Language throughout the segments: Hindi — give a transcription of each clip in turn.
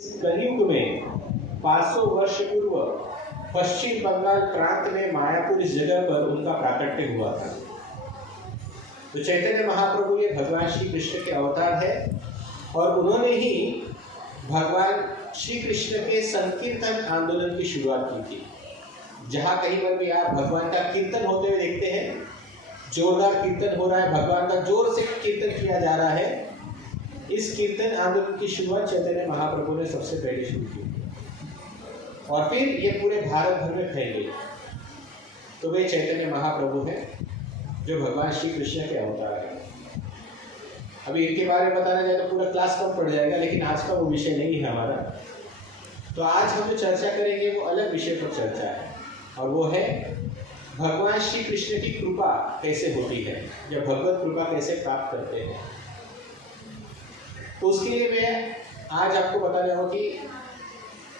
कलयुग में 500 वर्ष पूर्व पश्चिम बंगाल प्रांत में मायापुर इस जगह पर उनका प्राकट्य हुआ था। तो चैतन्य महाप्रभु ये भगवान श्री कृष्ण के अवतार है और उन्होंने ही भगवान श्री कृष्ण के संकीर्तन आंदोलन की शुरुआत की थी। जहाँ कहीं पर भी आप भगवान का कीर्तन होते हुए देखते हैं, जोरदार कीर्तन हो रहा है, भगवान का जोर से कीर्तन किया जा रहा है, इस कीर्तन आंदोलन की शुरुआत चैतन्य महाप्रभु ने सबसे पहले शुरू की और फिर ये पूरे भारत भर में फैल गई। तो वे चैतन्य महाप्रभु हैं जो भगवान श्री कृष्ण के अवतार हैं। अभी इनके बारे में बताना जाए तो पूरा क्लास कम पड़ जाएगा, लेकिन आज का वो विषय नहीं है हमारा। तो आज हम जो चर्चा करेंगे वो अलग विषय पर चर्चा है और वो है भगवान श्री कृष्ण की कृपा कैसे होती है, या भगवत कृपा कैसे प्राप्त करते हैं। तो उसके लिए मैं आज आपको बता रहा हूँ कि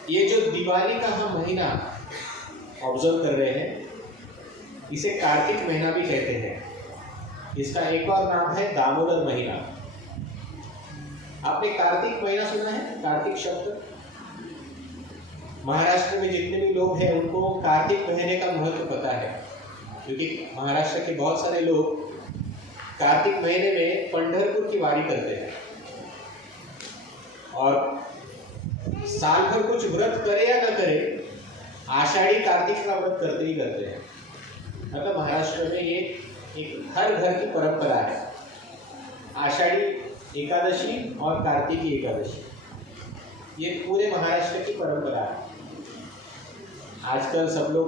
ये जो दिवाली का हम महीना ऑब्जर्व कर रहे हैं, इसे कार्तिक महीना भी कहते हैं। इसका एक और नाम है दामोदर महीना। आपने कार्तिक महीना सुना है? कार्तिक शब्द महाराष्ट्र में जितने भी लोग हैं उनको कार्तिक महीने का महत्व पता है, क्योंकि महाराष्ट्र के बहुत सारे लोग कार्तिक महीने में पंढरपुर की वारी करते हैं और साल भर कुछ व्रत करे या न करे, आषाढ़ी कार्तिक का व्रत करते ही करते हैं। मतलब महाराष्ट्र में ये एक हर घर की परंपरा है, आषाढ़ी एकादशी और कार्तिकी एकादशी, ये पूरे महाराष्ट्र की परंपरा है। आजकल सब लोग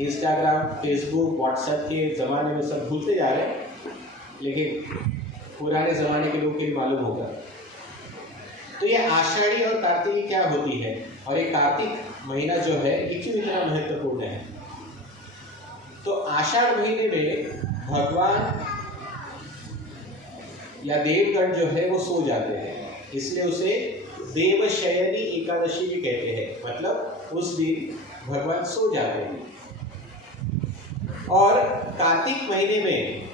इंस्टाग्राम, फेसबुक, व्हाट्सएप के ज़माने में सब भूलते जा रहे हैं, लेकिन पुराने ज़माने के लोग के लिए मालूम होगा। तो ये आषाढ़ी और कार्तिकी क्या होती है और ये कार्तिक महीना जो है ये क्यों इतना महत्वपूर्ण है। तो आषाढ़ महीने में भगवान या देवगण जो है वो सो जाते हैं, इसलिए उसे देवशयनी एकादशी भी कहते हैं। मतलब उस दिन भगवान सो जाते हैं। और कार्तिक महीने में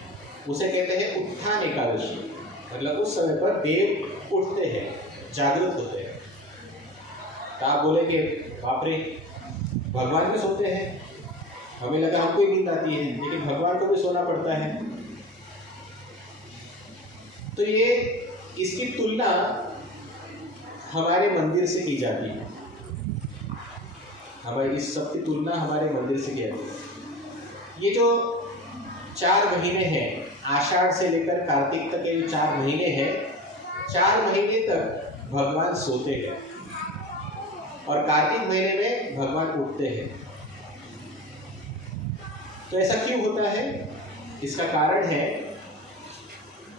उसे कहते हैं उत्थान एकादशी, मतलब उस समय पर देव उठते हैं, जागृत होते हैं। तो आप बोलेंगे बाप रे, भगवान भी सोते हैं, हमें लगा हमको ही नींद आती है, लेकिन भगवान को भी सोना पड़ता है। तो ये इसकी तुलना हमारे मंदिर से की जाती है, हमारी इस सब की तुलना हमारे मंदिर से की जाती है। ये जो 4 महीने हैं, आषाढ़ से लेकर कार्तिक तक के जो 4 महीने हैं, 4 महीने तक भगवान सोते हैं और कार्तिक महीने में भगवान उठते हैं। तो ऐसा क्यों होता है? इसका कारण है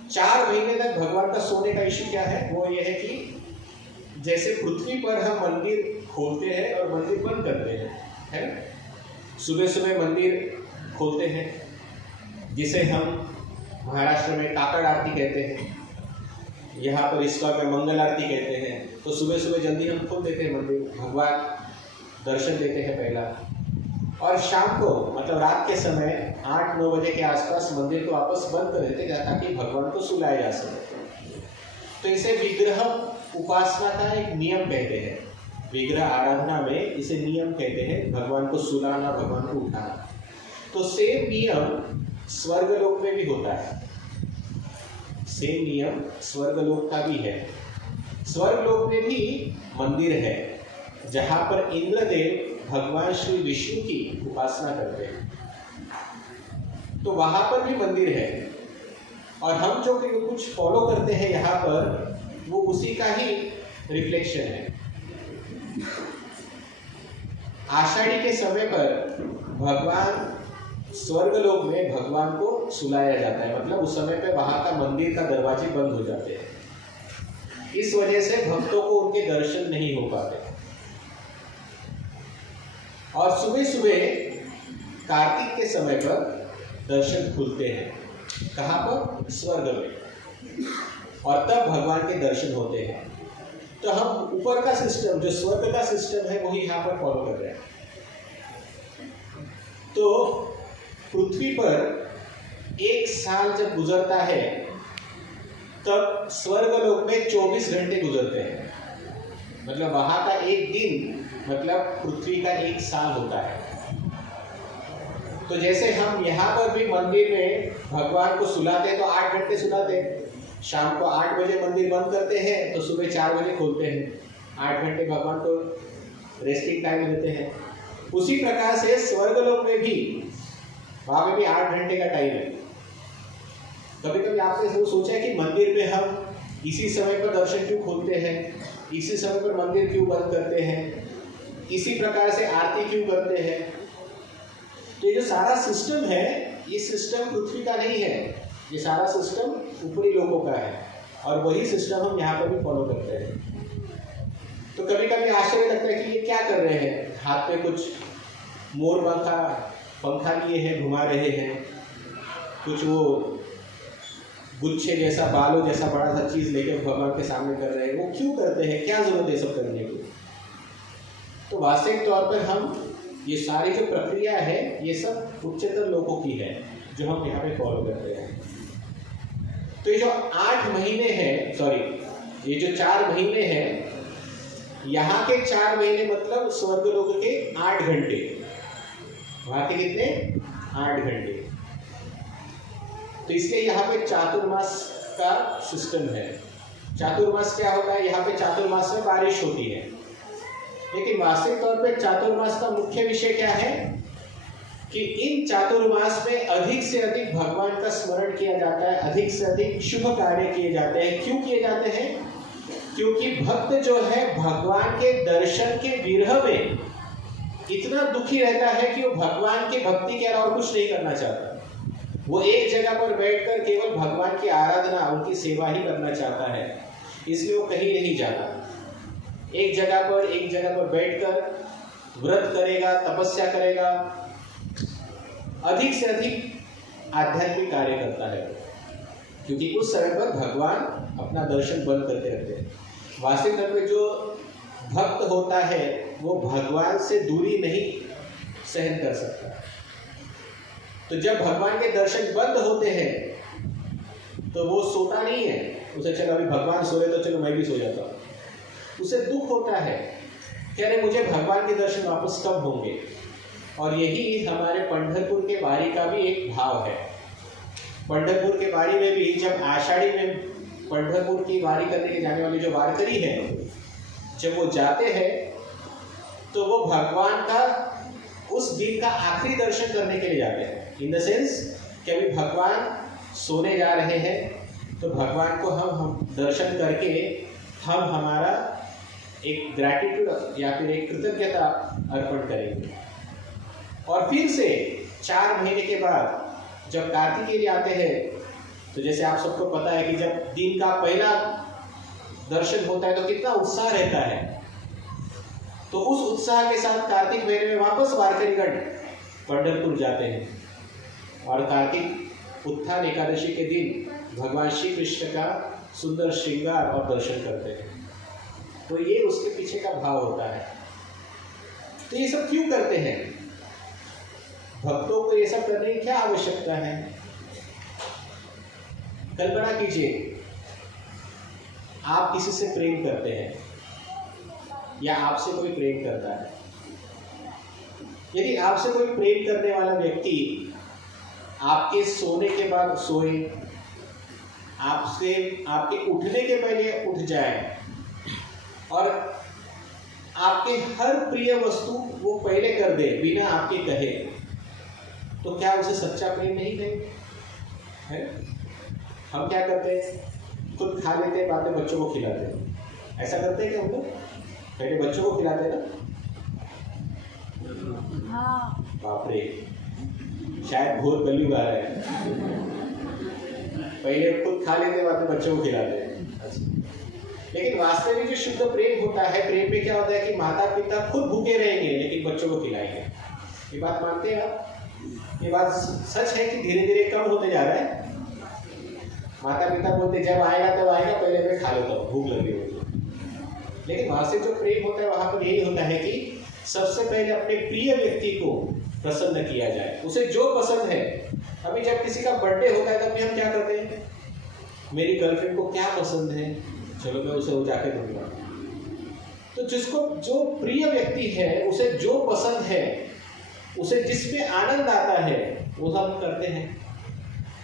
4 महीने तक भगवान का सोने का इश्यू क्या है? वो ये है कि जैसे पृथ्वी पर हम मंदिर खोलते हैं और मंदिर बंद करते हैं, है ना? सुबह सुबह मंदिर खोलते हैं, जिसे हम महाराष्ट्र में काकड़ आरती कहते हैं, यहाँ पर इसका मंगल आरती कहते हैं। तो सुबह सुबह जल्दी हम खोल देते हैं मंदिर, भगवान दर्शन देते हैं पहला, और शाम को मतलब रात के समय 8-9 बजे के आसपास मंदिर को वापस बंद कर देते हैं ताकि भगवान को सुलाया जा सके। तो इसे विग्रह उपासना का एक नियम कहते हैं। विग्रह आराधना में इसे नियम कहते हैं, भगवान को सुलाना, भगवान को उठाना। तो सेम नियम स्वर्गलोक में भी होता है, सेम नियम स्वर्गलोक का भी है। स्वर्गलोक में भी मंदिर है जहाँ पर इंद्रदेव भगवान श्री विष्णु की उपासना करते हैं, तो वहाँ पर भी मंदिर है। और हम जो कुछ फॉलो करते हैं यहाँ पर, वो उसी का ही रिफ्लेक्शन है। आषाढ़ी के समय पर भगवान स्वर्गलोक में भगवान को सुलाया जाता है, मतलब उस समय पे वहाँ का मंदिर का दरवाजे बंद हो जाते हैं। इस वजह से भक्तों को उनके दर्शन नहीं हो पाते। और सुबह सुबह कार्तिक के समय पर दर्शन खुलते हैं। कहाँ पर? स्वर्ग में। और तब भगवान के दर्शन होते हैं। तो हम ऊपर का सिस्टम, जो स्वर्ग का सिस्टम है, वही यहाँ पर फॉलो कर रहे हैं। तो पृथ्वी पर 1 साल जब गुजरता है, तब स्वर्गलोक में 24 घंटे गुजरते हैं। मतलब वहां का एक दिन मतलब पृथ्वी का एक साल होता है। तो जैसे हम यहाँ पर भी मंदिर में भगवान को सुलाते हैं तो 8 घंटे सुलाते हैं। शाम को 8 बजे मंदिर बंद करते हैं तो सुबह 4 बजे खोलते हैं। 8 घंटे भगवान को रेस्टिंग टाइम देते हैं। उसी प्रकार से स्वर्गलोक में भी वहां पे भी 8 घंटे का टाइम है। कभी कभी आपने सोचा है कि मंदिर में हम इसी समय पर दर्शन क्यों खोलते हैं, इसी समय पर मंदिर क्यों बंद करते हैं, इसी प्रकार से आरती क्यों करते हैं? तो ये जो सारा सिस्टम है, ये सिस्टम पृथ्वी का नहीं है, ये सारा सिस्टम ऊपरी लोगों का है और वही सिस्टम हम यहाँ पर भी फॉलो करते हैं। तो कभी कभी आश्चर्य लगता है कि ये क्या कर रहे हैं, हाथ में कुछ मोर पंखा लिए हैं, घुमा रहे हैं, कुछ वो गुच्छे जैसा बालों जैसा बड़ा सा चीज लेकर भगवान के सामने कर रहे हैं। वो क्यों करते हैं, क्या जरूरत है सब करने की? तो वास्तविक तौर पर हम ये सारी जो प्रक्रिया है ये सब उच्चतर लोगों की है जो हम यहाँ पे फॉलो करते हैं। तो ये जो 8 महीने हैं, सॉरी ये जो 4 महीने हैं, यहाँ के 4 महीने मतलब स्वर्गलोक के 8 घंटे, वहां के कितने 8 घंटे। तो इसलिए यहाँ पे चातुर्मास का सिस्टम है। चातुर्मास क्या होता है? यहाँ पे चातुर्मास में बारिश होती है, लेकिन वास्तविक तौर पे चातुर्मास का मुख्य विषय क्या है कि इन चातुर्मास में अधिक से अधिक भगवान का स्मरण किया जाता है, अधिक से अधिक शुभ कार्य किए जाते हैं। क्यों किए जाते हैं? क्योंकि भक्त जो है भगवान के दर्शन के विरह में इतना दुखी रहता है कि वो भगवान की भक्ति के अलावा कुछ नहीं करना चाहता। वो एक जगह पर बैठकर केवल भगवान की आराधना, उनकी सेवा ही करना चाहता है, इसलिए वो कहीं नहीं जाता। एक जगह पर बैठकर व्रत करेगा, तपस्या करेगा, अधिक से अधिक आध्यात्मिक कार्य करता है, क्योंकि उस समय पर भगवान अपना दर्शन बंद करते रहते हैं। वास्तविक तौर पर जो भक्त होता है वो भगवान से दूरी नहीं सहन कर सकता। तो जब भगवान के दर्शन बंद होते हैं तो वो सोता नहीं है, उसे चलो अभी भगवान सो रहे तो चलो मैं भी सो जाता हूँ। उसे दुख होता है कि अरे मुझे भगवान के दर्शन वापस कब होंगे। और यही हमारे पंढरपुर के वारी का भी एक भाव है। पंढरपुर के वारी में भी जब आषाढ़ी में पंढरपुर की वारी करने के जाने वाले जो वारकरी हैं, जब वो जाते हैं तो वो भगवान का उस दिन का आखिरी दर्शन करने के लिए जाते हैं। इन द सेंस कि अभी भगवान सोने जा रहे हैं तो भगवान को हम दर्शन करके हम हमारा एक ग्रैटिट्यूड या फिर एक कृतज्ञता अर्पण करेंगे। और फिर से 4 महीने के बाद जब कार्तिकेय आते हैं तो जैसे आप सबको पता है कि जब दिन का पहला दर्शन होता है तो कितना उत्साह रहता है। तो उस उत्साह के साथ कार्तिक महीने में वापस वारकरीगण पंढरपुर जाते हैं और कार्तिक उत्थान एकादशी के दिन भगवान श्री कृष्ण का सुंदर श्रृंगार और दर्शन करते हैं। तो ये उसके पीछे का भाव होता है। तो ये सब क्यों करते हैं? भक्तों को ये सब करने की क्या आवश्यकता है? कल्पना कीजिए आप किसी से प्रेम करते हैं या आपसे कोई प्रेम करता है। यदि आपसे कोई प्रेम करने वाला व्यक्ति आपके सोने के बाद सोए, आपके उठने के पहले उठ जाए और आपके हर प्रिय वस्तु वो पहले कर दे बिना आपके कहे, तो क्या उसे सच्चा प्रेम नहीं कहेंगे? हम क्या करते हैं? खुद खा लेते हैं, बातें बच्चों को खिलाते हैं। ऐसा करते हैं क्या हम लोग? पहले बच्चों को खिलाते हैं ना? हाँ। बाप रे, शायद घोर कलयुग आ रहा है। पहले खुद खा लेते, बातें बच्चों को खिलाते हैं। लेकिन वास्तविक जो शुद्ध प्रेम होता है, प्रेम में क्या होता है कि माता पिता खुद भूखे रहेंगे लेकिन बच्चों को खिलाएंगे। ये बात मानते हैं आप? ये बात सच है कि धीरे धीरे कम होते जा रहा है। माता पिता बोलते जब आएगा तब आएगा, पहले मैं खा लेता हूँ, भूख लगी होगी। लेकिन वास्तविक जो प्रेम होता है वहां पर यही होता है कि सबसे पहले अपने प्रिय व्यक्ति को प्रसन्न किया जाए, उसे जो पसंद है। अभी जब किसी का बर्थडे होता है तब भी हम क्या करते हैं? मेरी गर्लफ्रेंड को क्या पसंद है, चलो मैं उसे वो जाके दूंगा। तो जिसको जो प्रिय व्यक्ति है, उसे जो पसंद है, उसे जिसमें आनंद आता है, वो हम करते हैं।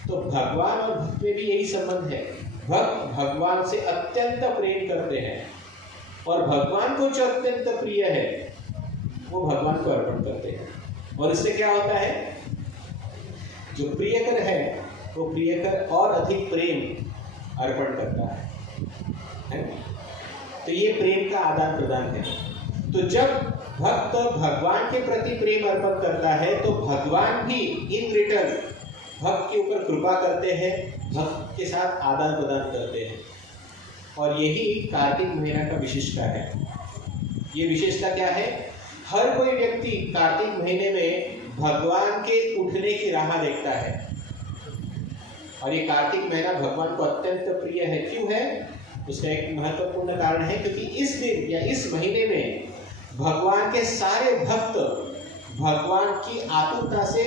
तो भगवान और भक्त में भी यही संबंध है। भक्त भगवान से अत्यंत प्रेम करते हैं और भगवान को जो अत्यंत प्रिय है वो भगवान को अर्पण करते हैं। और इससे क्या होता है, जो प्रियकर है वो प्रियकर और अधिक प्रेम अर्पण करता है। तो ये प्रेम का आदान प्रदान है। तो जब भक्त भगवान के प्रति प्रेम अर्पण करता है तो भगवान भी इन रिटर्न भक्त के ऊपर कृपा करते हैं, भक्त के साथ आदान प्रदान करते हैं। और यही कार्तिक महीना का विशेषता है। ये विशेषता क्या है, हर कोई व्यक्ति कार्तिक महीने में भगवान के उठने की राह देखता है। और ये कार्तिक महीना भगवान को अत्यंत प्रिय है। क्यों है? उसका एक महत्वपूर्ण कारण है, क्योंकि इस दिन या इस महीने में भगवान के सारे भक्त भगवान की आतुरता से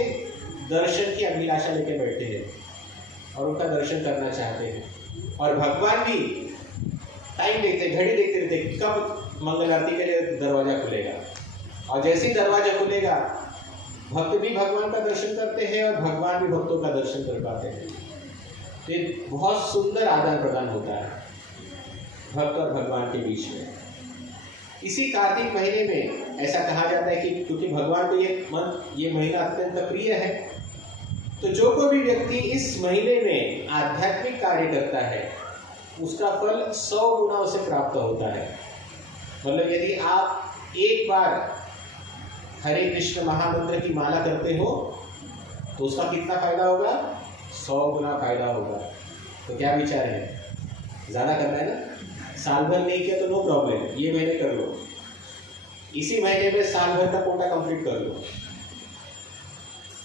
दर्शन की अभिलाषा लेके बैठे हैं और उनका दर्शन करना चाहते हैं। और भगवान भी टाइम देखते, घड़ी देखते रहते कब मंगल आरती के लिए दरवाजा खुलेगा। और जैसे ही दरवाजा खुलेगा भक्त भी भगवान का दर्शन करते हैं और भगवान भी भक्तों का दर्शन कर पाते हैं। तो ये बहुत सुंदर आदान प्रदान होता है भक्त और भगवान के बीच में। इसी कार्तिक महीने में ऐसा कहा जाता है कि क्योंकि भगवान को ये महीना अत्यंत प्रिय है, तो जो कोई भी व्यक्ति इस महीने में आध्यात्मिक कार्य करता है उसका फल 100 गुना उसे प्राप्त होता है। मतलब यदि आप एक बार हरे कृष्ण महामंत्र की माला करते हो तो उसका कितना फायदा होगा? 100 गुना फायदा होगा। तो क्या विचार है? ज़्यादा करना है ना? साल भर नहीं किया तो नो प्रॉब्लम, ये महीने कर लो, इसी महीने में साल भर का कोटा कंप्लीट कर लो।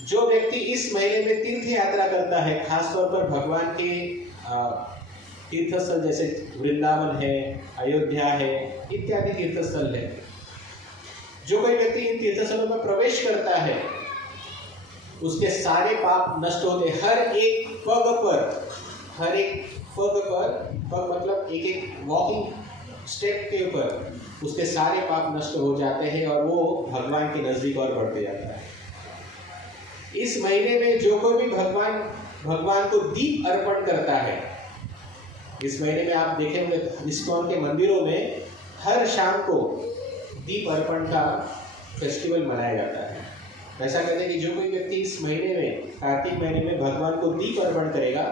जो व्यक्ति इस महीने में तीर्थ यात्रा करता है, खासतौर पर भगवान के तीर्थस्थल जैसे वृंदावन है, अयोध्या है, इत्यादि तीर्थस्थल है, जो कोई व्यक्ति इन तीर्थस्थलों में प्रवेश करता है उसके सारे पाप नष्ट होते। हर एक पग पर मतलब एक एक वॉकिंग स्टेप के ऊपर उसके सारे पाप नष्ट हो जाते हैं और वो भगवान के नजदीक और बढ़ते जाता है। इस महीने में जो कोई भी भगवान को दीप अर्पण करता है, इस महीने में आप देखेंगे इस्कॉन के मंदिरों में हर शाम को दीप अर्पण का फेस्टिवल मनाया जाता है। ऐसा कहते हैं कि जो कोई व्यक्ति इस महीने में, कार्तिक महीने में भगवान को दीप अर्पण करेगा,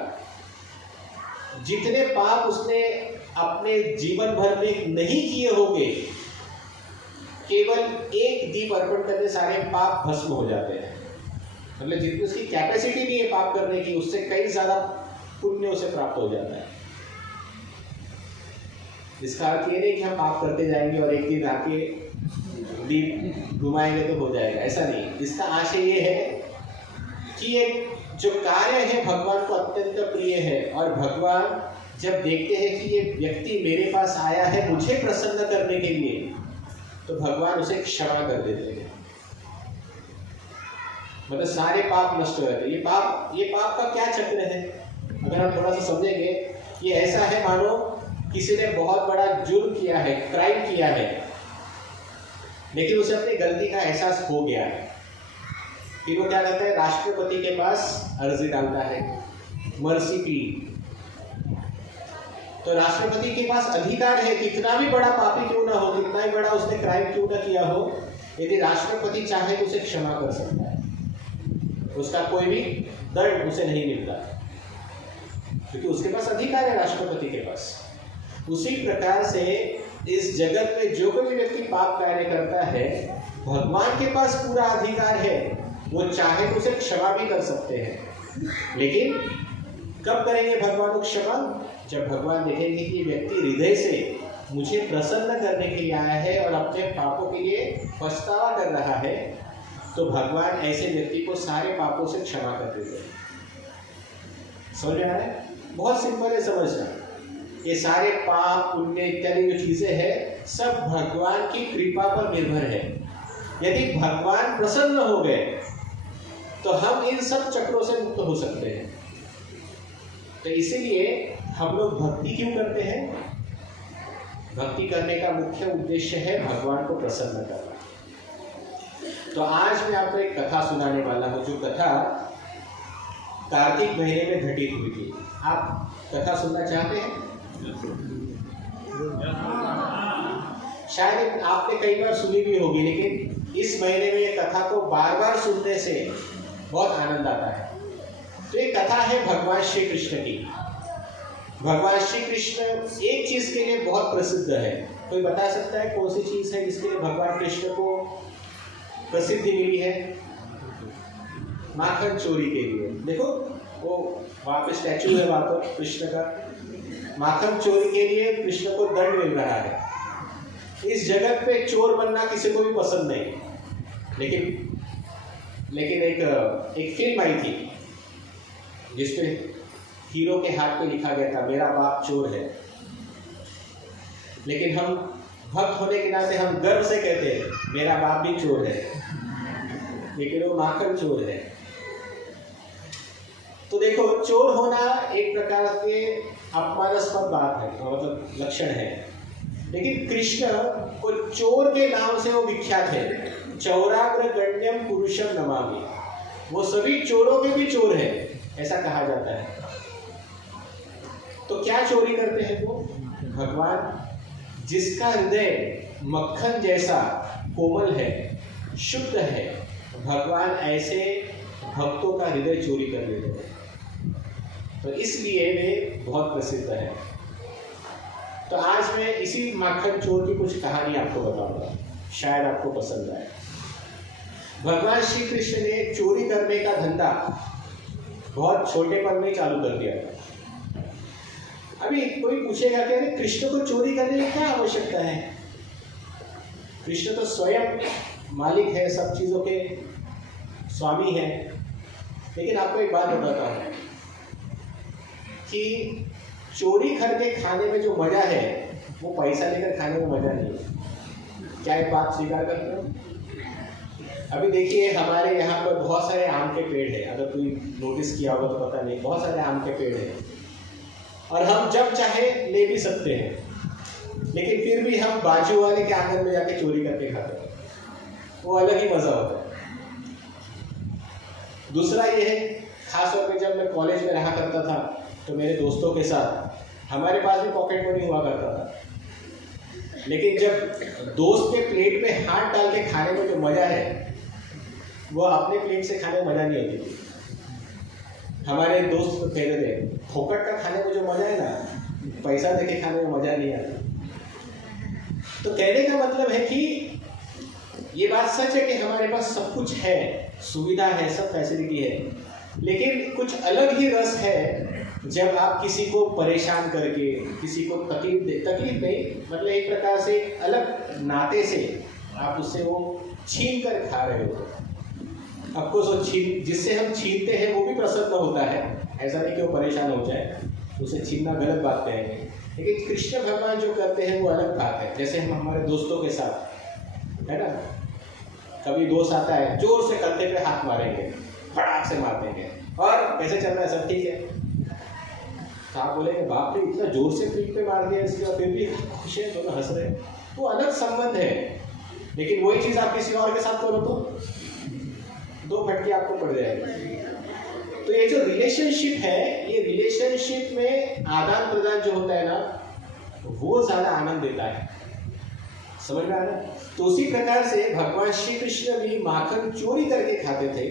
जितने पाप उसने अपने जीवन भर में नहीं किए होंगे, केवल एक दीप अर्पण करने सारे पाप भस्म हो जाते हैं। मतलब जितनी उसकी कैपेसिटी नहीं है पाप करने की, उससे कई ज्यादा पुण्य उसे प्राप्त हो जाता है। इसका अर्थ ये नहीं कि हम पाप करते जाएंगे और एक दिन आके दीप घुमाएंगे तो हो जाएगा, ऐसा नहीं। इसका आशय ये है कि एक जो कार्य है भगवान को अत्यंत प्रिय है और भगवान जब देखते हैं कि ये व्यक्ति मेरे पास आया है मुझे प्रसन्न करने के लिए, तो भगवान उसे क्षमा कर देते हैं। मतलब सारे पाप नष्ट हो जाते हैं। ये पाप का क्या चक्र है, अगर हम थोड़ा सा समझेंगे, ये ऐसा है मानो किसी ने बहुत बड़ा जुर्म किया है, क्राइम किया है, लेकिन उसे अपनी गलती का एहसास हो गया है। फिर वो क्या करता है, राष्ट्रपति के पास अर्जी डालता है, मर्सी प्ली। तो राष्ट्रपति के पास अधिकार है, कितना भी बड़ा पापी क्यों ना हो, कितना भी बड़ा उसने क्राइम क्यों ना किया हो, यदि राष्ट्रपति चाहे तो उसे क्षमा कर सकता है। उसका कोई भी दंड उसे नहीं मिलता, क्योंकि उसके पास अधिकार है राष्ट्रपति के पास। उसी प्रकार से इस जगत में जो कोई व्यक्ति पाप कार्य करता है, भगवान के पास पूरा अधिकार है, वो चाहे तो उसे क्षमा भी कर सकते हैं। लेकिन कब करेंगे भगवान को क्षमा? जब भगवान देखेंगे कि ये व्यक्ति हृदय से मुझे प्रसन्न करने के लिए आया है और अपने पापों के लिए पछतावा कर रहा है, तो भगवान ऐसे व्यक्ति को सारे पापों से क्षमा कर देते हैं। समझ में आ रहा है? बहुत सिंपल है समझना। ये सारे पाप पुण्य इत्यादि जो चीजें हैं सब भगवान की कृपा पर निर्भर है। यदि भगवान प्रसन्न हो गए तो हम इन सब चक्रों से मुक्त हो सकते हैं। तो इसीलिए हम लोग भक्ति क्यों करते हैं? भक्ति करने का मुख्य उद्देश्य है भगवान को प्रसन्न करना। तो आज मैं आपको एक कथा सुनाने वाला हूँ, जो कथा कार्तिक महीने में घटित हुई थी। आप कथा सुनना चाहते हैं? शायद आपने कई बार सुनी भी होगी, लेकिन इस महीने में ये कथा को बार बार सुनने से बहुत आनंद आता है। तो ये कथा है भगवान श्री कृष्ण की। भगवान श्री कृष्ण एक चीज के लिए बहुत प्रसिद्ध है। कोई बता सकता है कौन सी चीज है जिसके लिए भगवान कृष्ण को प्रसिद्धि मिली है? माखन चोरी के लिए। देखो वो वहां पे स्टैचू है, वहां पर कृष्ण का। माखन चोरी के लिए कृष्ण को दंड मिल रहा है। इस जगत पे चोर बनना किसी को भी पसंद नहीं, लेकिन एक फिल्म आई थी जिसपे हीरो के हाथ पे लिखा गया था मेरा बाप चोर है। लेकिन हम भक्त होने के नाते हम गर्व से कहते हैं मेरा बाप भी चोर है, लेकिन वो माखन चोर है। तो देखो, चोर होना एक प्रकार के अपमानास्पद बात है, मतलब लक्षण है। लेकिन कृष्ण को चोर के नाम से वो विख्यात है। चौराग्र गण्यम पुरुषम नमामि। वो सभी चोरों के भी चोर है, ऐसा कहा जाता है। तो क्या चोरी करते हैं वो? भगवान जिसका हृदय मक्खन जैसा कोमल है, शुद्ध है, भगवान ऐसे भक्तों का हृदय चोरी कर लेते हैं। तो इसलिए वे बहुत प्रसिद्ध है। तो आज मैं इसी माखन चोर की कुछ कहानी आपको बताऊंगा, शायद आपको पसंद आए। भगवान श्री कृष्ण ने चोरी करने का धंधा बहुत छोटेपन में चालू कर दिया था। अभी कोई पूछेगा कि अरे कृष्ण को चोरी करने की क्या आवश्यकता है? कृष्ण तो स्वयं मालिक है, सब चीजों के स्वामी है। लेकिन आपको एक बात बताता हूं कि चोरी करके खाने में जो मजा है वो पैसा लेकर खाने में मजा नहीं है। क्या एक बात स्वीकार करते हो? अभी देखिए, हमारे यहाँ पर बहुत सारे आम के पेड़ है। अगर कोई नोटिस किया होगा तो पता नहीं, बहुत सारे आम के पेड़ है और हम जब चाहे ले भी सकते हैं। लेकिन फिर भी हम बाजू वाले के आंगन में जाके चोरी करके खाते हैं, वो अलग ही मजा होता है। दूसरा ये है, खासतौर पे जब मैं कॉलेज में रहा करता था तो मेरे दोस्तों के साथ हमारे पास भी पॉकेट मनी हुआ करता था। लेकिन जब दोस्त के प्लेट में हाथ डाल के खाने में जो मजा है वो अपने प्लेट से खाने में मजा नहीं होती। हमारे दोस्त तो कहते थे फोकट का खाने में जो मजा है ना, पैसा देके खाने में मजा नहीं आता। तो कहने का मतलब है कि ये बात सच है कि हमारे पास सब कुछ है, सुविधा है, सब फैसिलिटी है, लेकिन कुछ अलग ही रस है जब आप किसी को परेशान करके, किसी को तकलीफ नहीं, मतलब एक प्रकार से अलग नाते से आप उससे वो छीन कर खा रहे हो। आपको जिससे हम छीनते हैं वो भी प्रसन्न होता है, ऐसा नहीं कि वो परेशान हो जाए, उसे छीनना गलत बात कहेंगे। लेकिन कृष्ण भगवान जो करते हैं वो अलग बात है। जैसे हम हमारे दोस्तों के साथ है ना, कभी दोस्त आता है जोर से कंधे पे हाथ मारेंगे, फटाक से मार देंगे, और कैसे चल रहा है, सब ठीक है? तो आप बोलेंगे बाप रे इतना जोर से पीठ पे मार दिया इसके बाद फिर भी खुश है, दोनों हंस रहे हैं। वो अलग संबंध है। लेकिन वही चीज आप किसी और के साथ करो तो दो फटके आपको पड़ जाएगी। तो ये जो रिलेशनशिप है, ये रिलेशनशिप में आदान प्रदान जो होता है ना, वो ज्यादा आनंद देता है। समझ में आ रहा है? तो उसी प्रकार से भगवान श्री कृष्ण भी माखन चोरी करके खाते थे,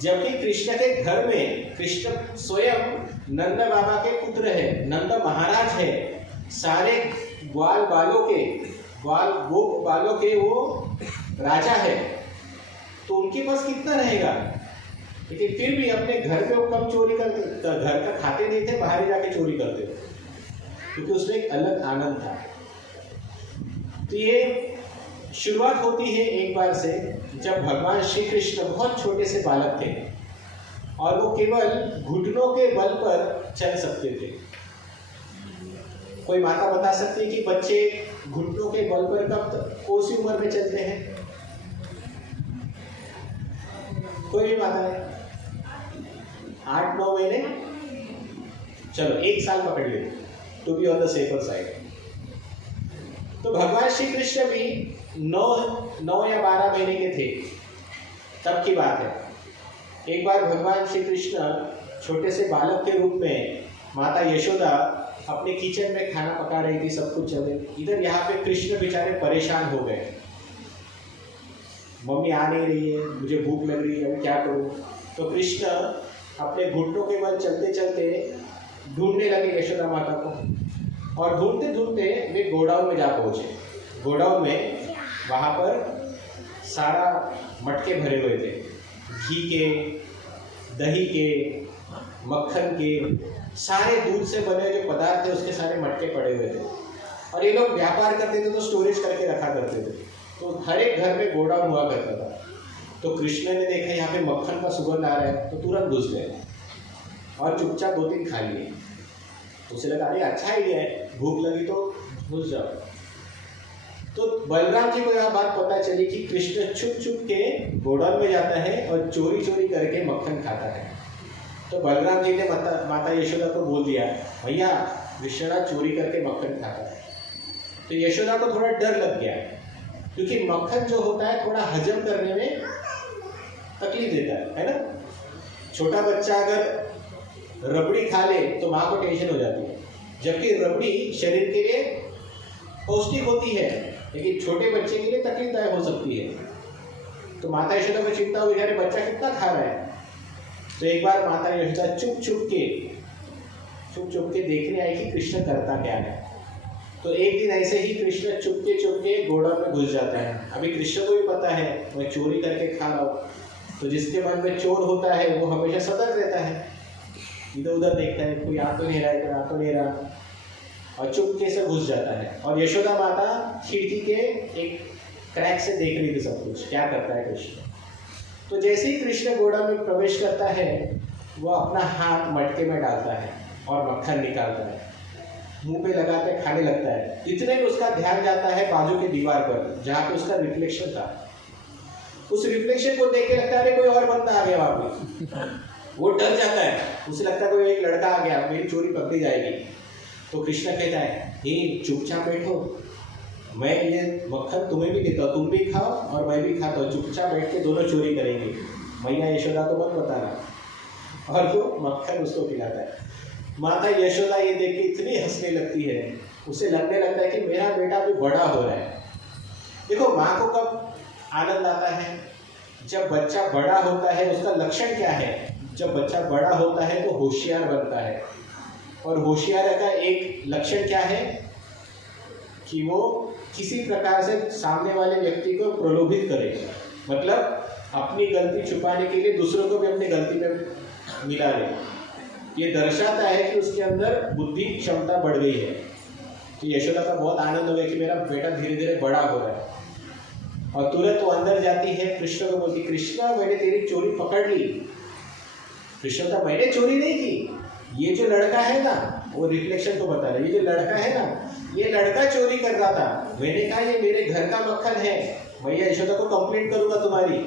जबकि कृष्ण के घर में कृष्ण स्वयं नंद बाबा के पुत्र है, नंद महाराज है, सारे गोप बालों के वो राजा है। तो उनके पास कितना रहेगा, लेकिन फिर भी अपने घर पे वो कम चोरी करते, घर का खाते नहीं थे, बाहर ही जाके चोरी करते थे, क्योंकि उसमें एक अलग आनंद था। तो ये शुरुआत होती है एक बार से, जब भगवान श्री कृष्ण बहुत छोटे से बालक थे और वो केवल घुटनों के बल पर चल सकते थे। कोई माता बता सकती है कि बच्चे घुटनों के बल पर कब, कौन सी उम्र में चलते हैं? कोई भी माता है? 8-9 महीने, चलो 1 साल पकड़ लेते, to be on the safer side. तो भगवान श्री कृष्ण भी 9 या 12 महीने के थे, तब की बात है। एक बार भगवान श्री कृष्ण छोटे से बालक के रूप में माता यशोदा अपने किचन में खाना पका रही थी, सब कुछ चले। इधर यहाँ पे कृष्ण बेचारे परेशान हो गए, मम्मी आ नहीं रही है, मुझे भूख लग रही है, क्या करूँ। तो कृष्ण अपने घुटनों के बल चलते चलते ढूंढने लगे यशोदा माता को, और ढूंढते ढूंढते वे गोडाउन में जा पहुँचे। गोडाउन में वहाँ पर सारा मटके भरे हुए थे, घी के, दही के, मक्खन के, सारे दूध से बने जो पदार्थ थे उसके सारे मटके पड़े हुए थे। और ये लोग व्यापार करते थे तो स्टोरेज करके रखा करते थे, तो हर एक घर में गोडाउन हुआ करता था। तो कृष्ण ने देखा यहाँ पे मक्खन का सुगंध आ रहा है, तो तुरंत घुस गए और चुपचाप 2-3 खा लिए। उसे लगा अरे अच्छा आइडिया है, भूख लगी तो घुस जाओ। तो बलराम जी को यह बात पता चली कि कृष्ण छुप छुप के गोडाउन में जाता है और चोरी चोरी करके मक्खन खाता है। तो बलराम जी ने माता यशोदा को बोल दिया, भैया कृष्णा चोरी करके मक्खन खाता है। तो यशोदा को थोड़ा डर लग गया, क्योंकि मक्खन जो होता है थोड़ा हजम करने में तकलीफ देता है ना। छोटा बच्चा अगर रबड़ी खा ले तो माँ को टेंशन हो जाती है, जबकि रबड़ी शरीर के लिए पौष्टिक होती है, लेकिन छोटे बच्चे के लिए तकलीफदायक हो सकती है। तो माता यशोदा को चिंता हुई, अरे बच्चा कितना खा रहा है। तो एक बार माता यशोदा चुप चुप के देखने आई कि कृष्ण करता क्या है। तो एक दिन ऐसे ही कृष्ण चुपके गोडाउन में घुस जाता है। अभी कृष्ण को भी पता है मैं चोरी करके खा रहा हूँ, तो जिसके मन में चोर होता है वो हमेशा सतर्क रहता है, इधर उधर देखता है कोई आ तो नहीं रहा है, कोई आ तो नहीं रहा, और चुपके से घुस जाता है। और यशोदा माता खिड़की के एक क्रैक से देख रही थी सब कुछ, क्या करता है कृष्ण। तो जैसे ही कृष्ण गोडाउन में प्रवेश करता है, वो अपना हाथ मटके में डालता है और मक्खन निकालता है, मुंह पे लगाते खाने लगता है। इतने में उसका ध्यान जाता है बाजू की दीवार पर, जहाँ पे उसका रिफ्लेक्शन था। उस रिफ्लेक्शन को देख के लगता है कोई और बंदा आ गया वहाँ पे। वो डर जाता है, उसे लगता है कोई एक लड़का आ गया, मेरी चोरी पकड़ी जाएगी। तो कृष्ण कहता है, हे चुपचाप बैठो, मैं ये मक्खन तुम्हें भी देता हूँ, तुम भी खाओ और मैं भी खाता हूँ, चुपचाप बैठ के दोनों चोरी करेंगे, मैया यशोदा को मत बताना। और वो मक्खन उसको खिलाता है। माता यशोदा ये देख के इतनी हंसने लगती है, उसे लगने लगता है कि मेरा बेटा भी बड़ा हो रहा है। देखो माँ को कब आनंद आता है, जब बच्चा बड़ा होता है। उसका लक्षण क्या है, जब बच्चा बड़ा होता है तो होशियार बनता है। और होशियार का एक लक्षण क्या है कि वो किसी प्रकार से सामने वाले व्यक्ति को प्रलोभित करे, मतलब अपनी गलती छुपाने के लिए दूसरों को भी अपनी गलती में मिला ले। ये दर्शाता है कि उसके अंदर बुद्धि क्षमता बढ़ गई है। तो यशोदा का बहुत आनंद हो गया कि मेरा बेटा धीरे धीरे बड़ा हो रहा है। और तुरंत वो अंदर जाती है, कृष्ण को बोलती, कृष्ण मैंने तेरी चोरी पकड़ ली। कृष्ण का मैंने चोरी नहीं की, ये जो लड़का है ना, वो रिफ्लेक्शन को बता रहा है, ये जो लड़का है ना, ये लड़का चोरी कर रहा था। मैंने कहा ये मेरे घर का मक्खन है, भैया यशोदा को कंप्लेंट करूंगा तुम्हारी,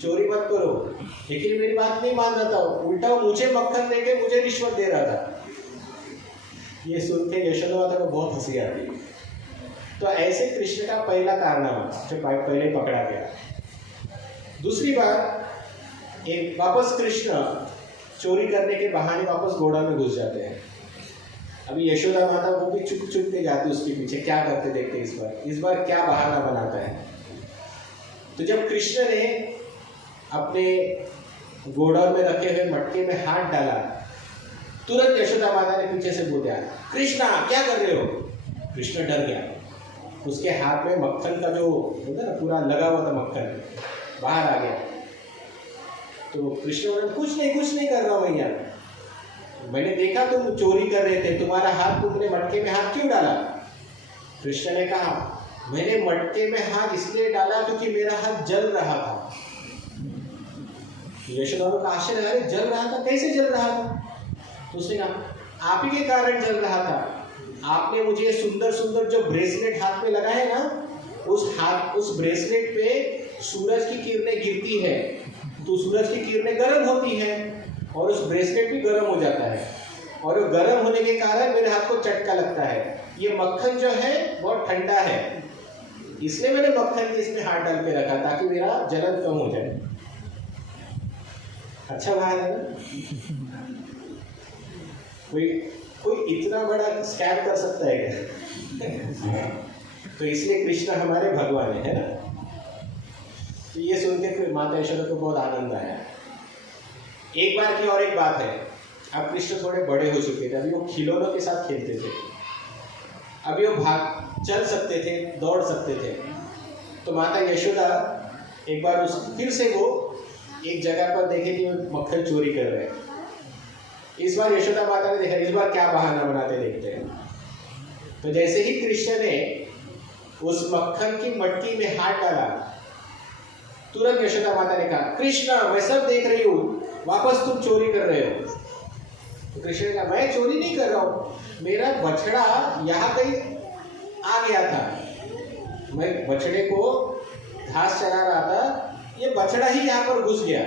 चोरी मत करो। लेकिन मेरी बात नहीं मान रहा था, उल्टा मुझे मक्खन देके मुझे रिश्वत दे रहा था। ये सुन के यशोदा माता को बहुत हंसी आती है। तो ऐसे कृष्ण का पहला कारनामा जो पहले पकड़ा गया। दूसरी बार एक वापस कृष्ण चोरी करने के बहाने वापस गोडाउन में घुस जाते हैं। अभी यशोदा माता वो भी चुप चुप के जाती उसके पीछे, क्या करते देखते इस बार क्या बहाना बनाता है। तो जब कृष्ण ने अपने गोडाउन में रखे हुए मटके में हाथ डाला, तुरंत यशोदा माता ने पीछे से बोल दिया, कृष्णा क्या कर रहे हो। कृष्ण डर गया, उसके हाथ में मक्खन का जो होता ना पूरा लगा हुआ था मक्खन, बाहर आ गया। तो कृष्ण बोले, कुछ नहीं कर रहा हूँ भैया, मैंने देखा तुम चोरी कर रहे थे, तुम्हारा हाथ, तुमने मटके में हाथ क्यों डाला। कृष्ण ने कहा, मैंने मटके में हाथ इसलिए डाला क्योंकि मेरा हाथ जल रहा था। यशोदा का आश्चर्य, अरे जल रहा था, कैसे जल रहा था। तो उसने कहा, आप ही के कारण जल रहा था। आपने मुझे सुंदर सुंदर जो ब्रेसलेट हाथ में लगाए ना, उस ब्रेसलेट पे सूरज की किरणें गिरती है, तो सूरज की किरणें गर्म होती हैं और उस ब्रेसलेट भी गर्म हो जाता है, और गर्म होने के कारण मेरे हाथ को चटका लगता है। ये मक्खन जो है बहुत ठंडा है, इसलिए मैंने मक्खन के इसमें हाथ डाल के रखा ताकि मेरा जलन कम हो जाए। अच्छा बात है ना? कोई इतना बड़ा स्कैम कर सकता है क्या? तो इसलिए कृष्ण हमारे भगवान है ना। तो ये सुन के माता यशोदा को बहुत आनंद आया। एक बार की और एक बात है, अब कृष्ण थोड़े बड़े हो चुके थे, अभी वो खिलौनों के साथ खेलते थे, अभी वो चल सकते थे, दौड़ सकते थे। तो माता यशोदा एक बार फिर से वो एक जगह पर देखे कि वो मक्खन चोरी कर रहे हैं। इस बार यशोदा माता ने देखा, इस बार क्या बहाना बनाते देखते हैं। तो जैसे ही कृष्ण ने उस मक्खन की मटकी में हाथ डाला, तुरंत यशोदा माता ने कहा, कृष्ण मैं सब देख रही हूँ, वापस तुम चोरी कर रहे हो। तो कृष्ण ने कहा, मैं चोरी नहीं कर रहा हूँ, मेरा बछड़ा यहाँ कहीं आ गया था, मैं बछड़े को घास चरा रहा था, ये बछड़ा ही यहाँ पर घुस गया।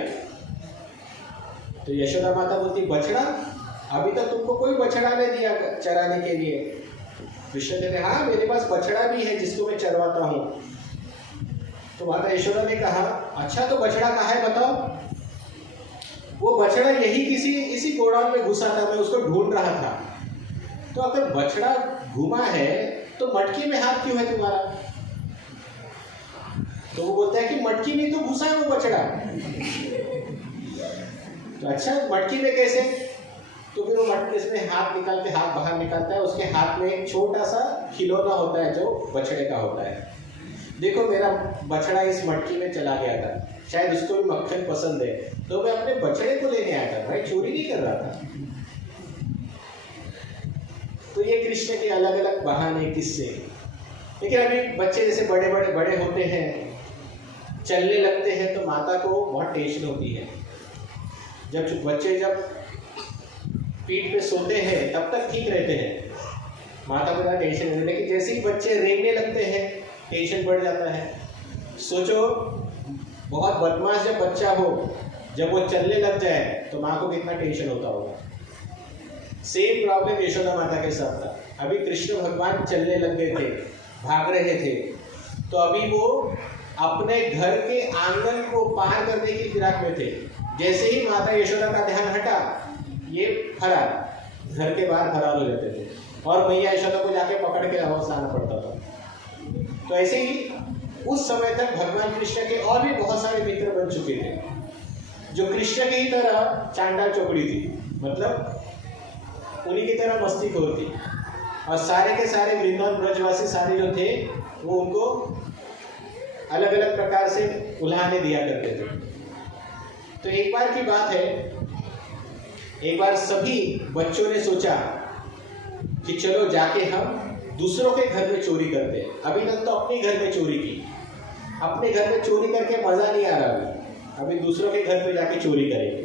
तो यशोदा माता बोलती, बछड़ा? अभी तक तुमको कोई बछड़ा नहीं दिया चराने के लिए। कृष्ण कहते, हाँ मेरे पास बछड़ा भी है जिसको मैं चरवाता हूँ। तो माता यशोदा ने कहा, अच्छा तो बछड़ा कहाँ है बताओ। वो बछड़ा यही इसी गोडाउन में घुसा था, मैं उसको ढूंढ रहा था। तो अगर बछड़ा घुमा है तो मटकी में हाथ क्यों है तुम्हारा? तो वो बोलता है कि मटकी में तो घुसा है वो बछड़ा। तो अच्छा मटकी में कैसे? तो फिर वो मटकी इसमें हाथ निकाल के हाथ बाहर निकालता है, उसके हाथ में एक छोटा सा खिलौना होता है जो बछड़े का होता है। देखो मेरा बछड़ा इस मटकी में चला गया था, शायद उसको भी मक्खन पसंद है, तो मैं अपने बछड़े को लेने आया था, भाई चोरी नहीं कर रहा था। तो ये कृष्ण के अलग अलग बहाने किस्से। लेकिन अभी बच्चे जैसे बड़े होते हैं, चलने लगते हैं, तो माता को बहुत टेंशन होती है। जब बच्चे पीठ पे सोते हैं तब तक ठीक रहते हैं, माता को ज़्यादा टेंशन नहीं, लेकिन जैसे ही बच्चे रेंगने लगते हैं टेंशन बढ़ जाता है। सोचो बहुत बदमाश जब बच्चा हो, जब वो चलने लग जाए तो माँ को कितना टेंशन होता होगा। सेम प्रॉब्लम यशोदा माता के साथ था। अभी कृष्ण भगवान चलने लग गए थे, भाग रहे थे, तो अभी वो अपने घर के आंगन को पार करने की फिराक में थे। जैसे ही माता यशोदा का ध्यान हटा, ये फरार, घर के बाहर फरार हो जाते थे और मैया यशोदा को जाके पकड़ के वापस लाना पड़ता था। तो ऐसे ही उस समय तक भगवान कृष्ण के और भी बहुत सारे मित्र बन चुके थे, जो कृष्ण की तरह चांडाल चौकड़ी थी, मतलब उन्हीं की तरह मस्तीखोर थी। और सारे के सारे वृंदावन ब्रजवासी सारे जो थे वो उनको अलग अलग प्रकार से उल्हाने दिया करते थे। तो एक बार की बात है, एक बार सभी बच्चों ने सोचा कि चलो जाके हम दूसरों के घर में चोरी करते हैं। अभी तक तो अपने घर में चोरी की, अपने घर में चोरी करके मजा नहीं आ रहा, अभी दूसरों के घर पे जाके चोरी करेंगे।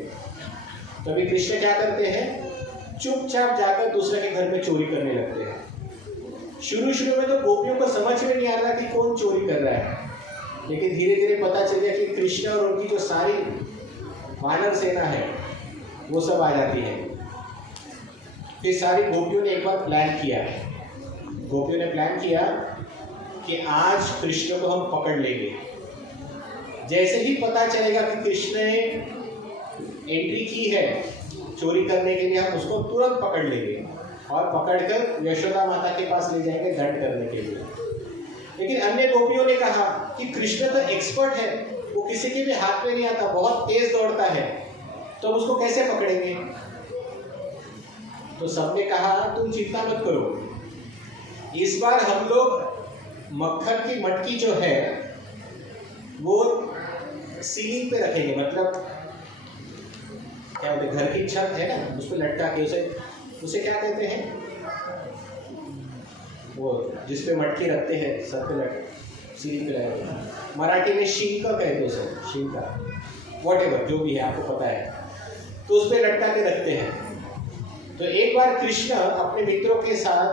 तो अभी कृष्ण क्या करते हैं, चुपचाप जाकर दूसरे के घर में चोरी करने लगते हैं। शुरू में तो गोपियों को समझ में नहीं आ रहा कि कौन चोरी कर रहा है, लेकिन धीरे धीरे पता चल गया कि कृष्ण और उनकी जो सारी वानर सेना है वो सब आ जाती है। फिर सारी गोपियों ने एक बार प्लान किया, गोपियों ने प्लान किया कि आज कृष्ण को हम पकड़ लेंगे। जैसे ही पता चलेगा कि कृष्ण ने एंट्री की है चोरी करने के लिए, हम उसको तुरंत पकड़ लेंगे और पकड़कर यशोदा माता के पास ले जाएंगे दंड करने के लिए। लेकिन अन्य गोपियों ने कहा कि कृष्ण तो एक्सपर्ट है, वो किसी के भी हाथ में नहीं आता, बहुत तेज दौड़ता है, तो उसको कैसे पकड़ेंगे। तो सबने कहा तुम चिंता मत करो, इस बार हम लोग मक्खन की मटकी जो है वो सीलिंग पे रखेंगे, मतलब क्या बोलते, घर की छत है ना, उस पर लटका के उसे क्या कहते हैं, वो जिसपे मटकी रखते हैं सर पे लटके सीलिंग पे लगाते, मराठी में शिंका कहते हैं उसे, शिंका, व्हाटएवर जो भी है आपको पता है, तो उस पे लटका के रखते हैं। तो एक बार कृष्ण अपने मित्रों के साथ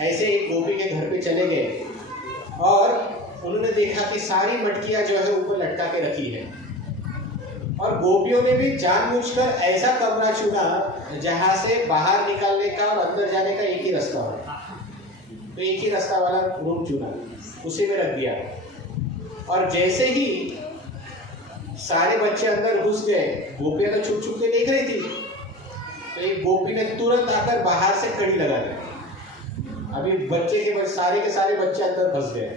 ऐसे एक गोपी के घर पे चले गए और उन्होंने देखा कि सारी मटकियां जो है ऊपर लटका के रखी है। और गोपियों ने भी जानबूझकर ऐसा कमरा चुना जहां से बाहर निकलने का और अंदर जाने का एक ही रास्ता हो, तो एक ही रास्ता वाला रूम चुना, उसी में रख दिया। और जैसे ही सारे बच्चे अंदर घुस गए, गोपियां तो छुप छुप के देख रही थी, तो एक गोपी ने तुरंत आकर बाहर से कड़ी लगा दी। अभी बच्चे के सारे बच्चे अंदर फंस गए।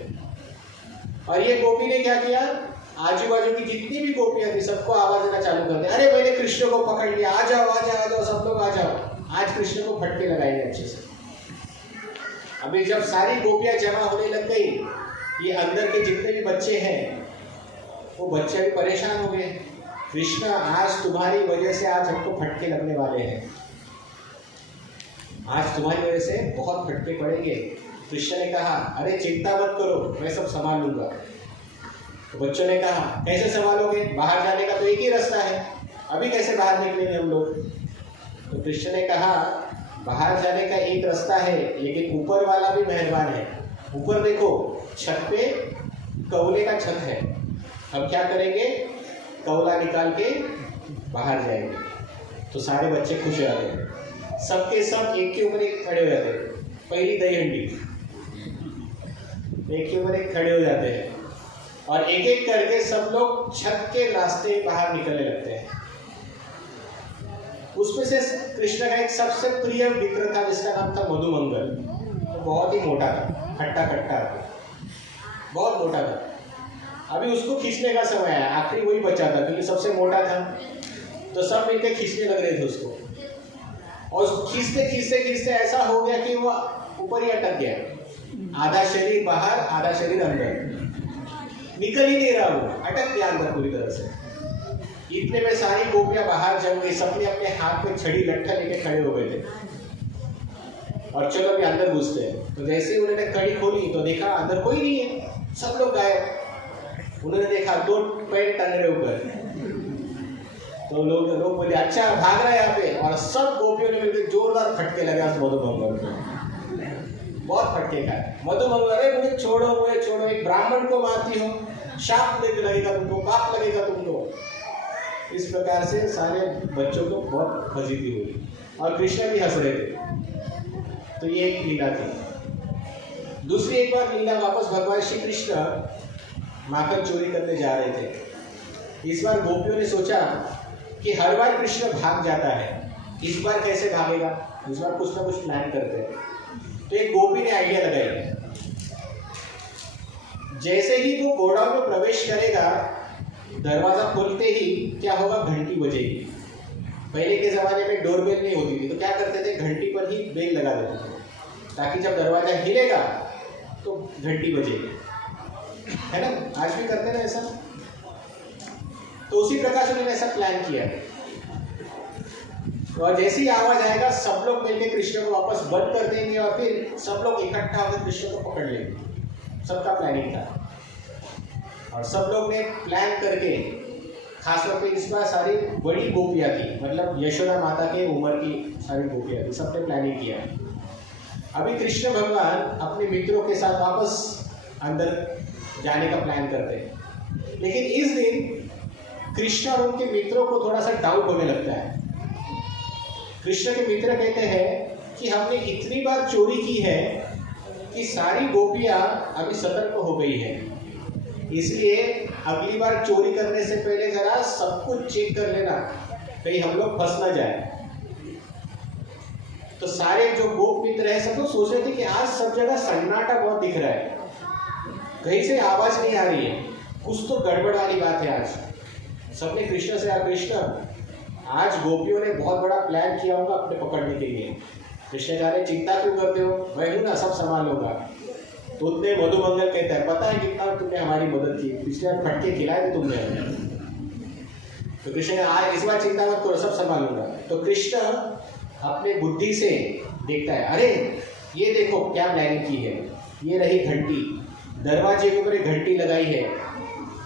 और ये गोपी ने क्या किया, आजू बाजू की जितनी भी गोपियां थी सबको आवाज देना चालू कर दिया, अरे मैंने कृष्ण को पकड़ लिया, आ जाओ आ जाओ आ जाओ, सब लोग आ जाओ, आज कृष्ण को फटके लगाएंगे अच्छे से। अभी जब सारी गोपियां जमा होने लग गई, ये अंदर के जितने भी बच्चे हैं वो बच्चे भी परेशान हो गए, कृष्ण आज तुम्हारी वजह से आज हमको फटके लगने वाले हैं, आज तुम्हारी वजह से बहुत फटके पड़ेंगे। कृष्ण ने कहा, अरे चिंता मत करो, मैं सब संभाल लूंगा। तो बच्चों ने कहा, कैसे संभालोगे, बाहर जाने का तो एक ही रास्ता है, अभी कैसे बाहर निकलेंगे हम लोग। तो कृष्ण ने कहा, बाहर जाने का एक रास्ता है, लेकिन ऊपर वाला भी मेहरबान है। ऊपर देखो, छत पे कौले का छत है, हम क्या करेंगे, कौला निकाल के बाहर जाएंगे। तो सारे बच्चे खुश हो जाते हैं, सबके सब एक के ऊपर एक खड़े हो जाते हैं, पहली दही हंडी, एक के ऊपर एक खड़े हो जाते हैं और एक एक करके सब लोग छत के रास्ते बाहर निकलने लगते हैं। उसमें से कृष्ण का एक सबसे प्रिय मित्र था जिसका नाम था मधुमंगल। तो बहुत ही मोटा था, खट्टा खट्टा, बहुत मोटा था। अभी उसको खींचने का समय आया, आखिरी वही बचा था क्योंकि सबसे मोटा था, तो सब मिलकर खींचने लग रहे थे उसको। और खींचते खींचते खींचते ऐसा हो गया कि वो ऊपर ही अटक गया, आधा शरीर बाहर आधा शरीर अंदर, निकल ही नहीं रहा, वो अटक गया अंदर पूरी तरह से। इतने में सारी गोपियां बाहर जम गई, सबने अपने हाथ में छड़ी लट्ठा लेके खड़े हो गए थे और चलो अभी अंदर घुसते हैं। तो जैसे ही उन्होंने कड़ी खोली तो देखा अंदर कोई नहीं है, सब लोग गायब। उन्होंने देखा दो पैर टंग रहे ऊपर, तो लोग बोले अच्छा भाग रहा है यहाँ पे, और सब गोपियों ने मिलकर जोरदार फटके लगा मधुमंगल को, बहुत फटके खाए। मधुमंगल, अरे मुझे छोड़ो मुझे छोड़ो, एक ब्राह्मण को मारती हो, शाप लगेगा तुमको, पाप लगेगा तुमको। इस प्रकार से सारे बच्चों को बहुत फजीती हुई और कृष्ण भी हंस रहे थे। तो ये एक लीला थी। दूसरी एक बार लीला, वापस भगवान श्री कृष्ण माखन चोरी करने जा रहे थे। इस बार गोपियों ने सोचा कि हर बार कृष्ण भाग जाता है, इस बार कैसे भागेगा, इस बार कुछ ना कुछ प्लान करते हैं। तो एक गोपी ने आइडिया लगाई, जैसे ही वो गोडाउन में प्रवेश करेगा, दरवाजा खोलते ही क्या होगा, घंटी बजेगी। पहले के जमाने में डोरबेल नहीं होती थी, तो क्या करते थे, घंटी पर ही बेल लगा देते थे ताकि जब दरवाजा हिलेगा तो घंटी बजेगी, है ना, आज भी करते ना ऐसा। तो उसी प्रकार से उन्होंने ऐसा प्लान किया। और जैसे ही आवाज आएगा सब लोग मिलकर कृष्ण को वापस बंद कर देंगे और फिर सब लोग इकट्ठा होकर कृष्ण को पकड़ लेंगे। सबका प्लानिंग था और सब लोग ने प्लान करके, खासतौर पे इस बार सारी बड़ी गोपियां थी, मतलब यशोदा माता के उम्र की सारी गोपियां थी, सबने प्लानिंग किया। अभी कृष्ण भगवान अपने मित्रों के साथ वापस अंदर जाने का प्लान करते हैं, लेकिन इस दिन कृष्ण और उनके मित्रों को थोड़ा सा डाउट होने लगता है। कृष्ण के मित्र कहते हैं कि हमने इतनी बार चोरी की है कि सारी गोपियां अभी सतर्क हो गई हैं, इसलिए अगली बार चोरी करने से पहले जरा सब कुछ चेक कर लेना, कहीं हम लोग फंस ना जाए। तो सारे जो गोप मित्र हैं सब लोग सोच रहे थे कि आज सब जगह सन्नाटा बहुत दिख रहा है, कहीं से आवाज नहीं आ रही है, कुछ तो गड़बड़ वाली बात है। आज सबने कृष्ण से, कृष्ण आज गोपियों ने बहुत बड़ा प्लान किया होगा अपने पकड़ने के लिए। कृष्ण कह रहे चिंता क्यों करते हो, मैं हूं ना, सब संभाल लूंगा। तो उतने मधुमंगल कहता है, पता है कितना तुमने हमारी मदद की, पिछले बार फटके खिलाए थे तुमने। तो कृष्ण ने आज इस बार चिंता मत करो, सब संभाल लूंगा। तो कृष्ण अपने बुद्धि से देखता है, अरे ये देखो क्या प्लानिंग की है, ये रही घंटी, दरवाजे के ऊपर एक घंटी लगाई है